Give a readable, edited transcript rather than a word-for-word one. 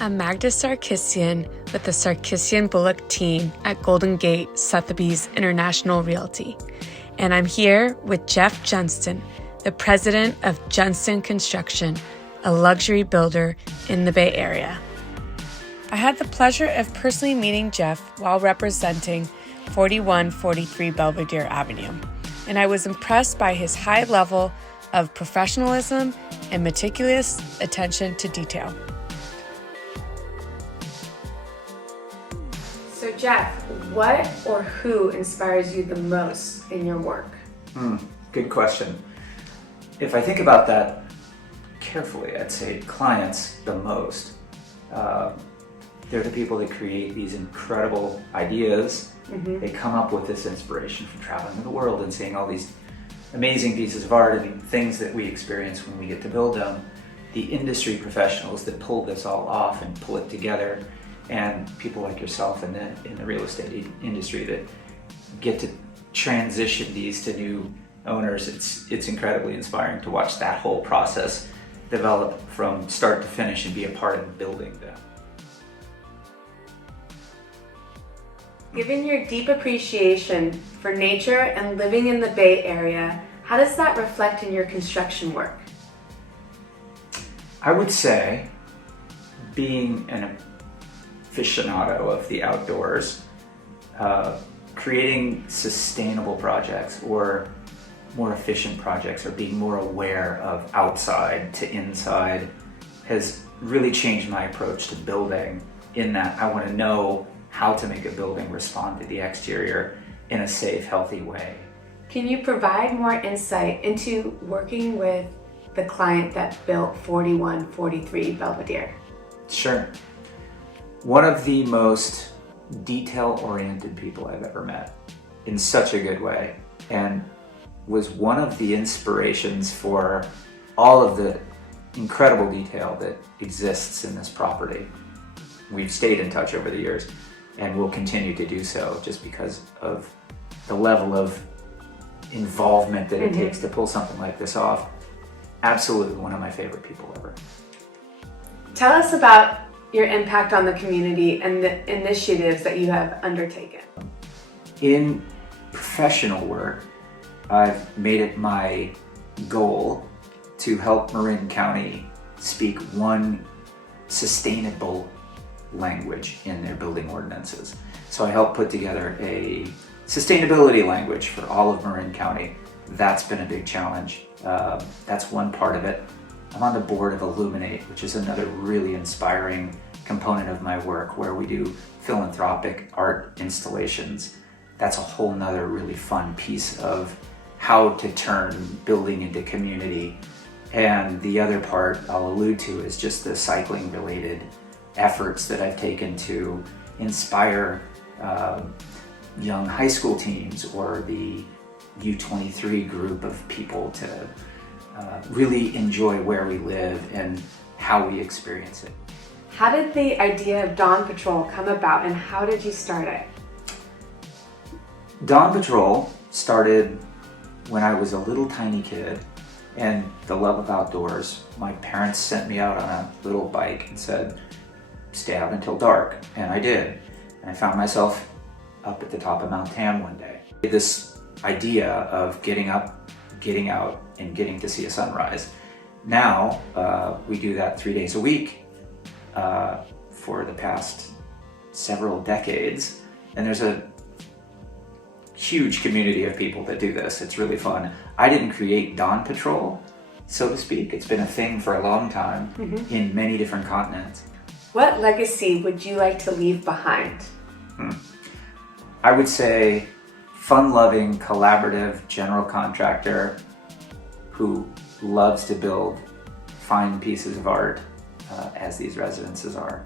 I'm Magda Sarkissian with the Sarkissian Bullock team at Golden Gate Sotheby's International Realty. And I'm here with Jeff Jungsten, the president of Jungsten Construction, a luxury builder in the Bay Area. I had the pleasure of personally meeting Jeff while representing 4143 Belvedere Avenue, and I was impressed by his high level of professionalism and meticulous attention to detail. So Jeff, what or who inspires you the most in your work? Good question. If I think about that carefully, I'd say clients the most. They're the people that create these incredible ideas. They come up with this inspiration from traveling the world and seeing all these amazing pieces of art and things that we experience when we get to build them. The industry professionals that pull this all off and pull it together, and people like yourself in the real estate industry that get to transition these to new owners. It's incredibly inspiring to watch that whole process develop from start to finish and be a part of building them. Given your deep appreciation for nature and living in the Bay Area, how does that reflect in your construction work? I would say, being an aficionado of the outdoors, creating sustainable projects or more efficient projects or being more aware of outside to inside has really changed my approach to building, in that I want to know how to make a building respond to the exterior in a safe, healthy way. Can you provide more insight into working with the client that built 4143 Belvedere? Sure. One of the most detail-oriented people I've ever met, in such a good way, and was one of the inspirations for all of the incredible detail that exists in this property. We've stayed in touch over the years and will continue to do so, just because of the level of involvement that it takes to pull something like this off. Absolutely one of my favorite people ever. Tell us about your impact on the community and the initiatives that you have undertaken. In professional work, I've made it my goal to help Marin County speak one sustainable language in their building ordinances. So I helped put together a sustainability language for all of Marin County. That's been a big challenge. That's one part of it. I'm on the board of Illuminate, which is another really inspiring component of my work, where we do philanthropic art installations. That's a whole nother really fun piece of how to turn building into community. And the other part I'll allude to is just the cycling related efforts that I've taken to inspire young high school teams or the U23 group of people to really enjoy where we live and how we experience it. How did the idea of Dawn Patrol come about, and how did you start it? Dawn Patrol started when I was a little tiny kid, and the love of outdoors. My parents sent me out on a little bike and said, stay out until dark, and I did. And I found myself up at the top of Mount Tam one day. This idea of getting up, getting out, and getting to see a sunrise. Now, we do that 3 days a week for the past several decades, and there's a huge community of people that do this. It's really fun. I didn't create Dawn Patrol, so to speak. It's been a thing for a long time in many different continents. What legacy would you like to leave behind? I would say fun-loving, collaborative general contractor who loves to build fine pieces of art, as these residences are.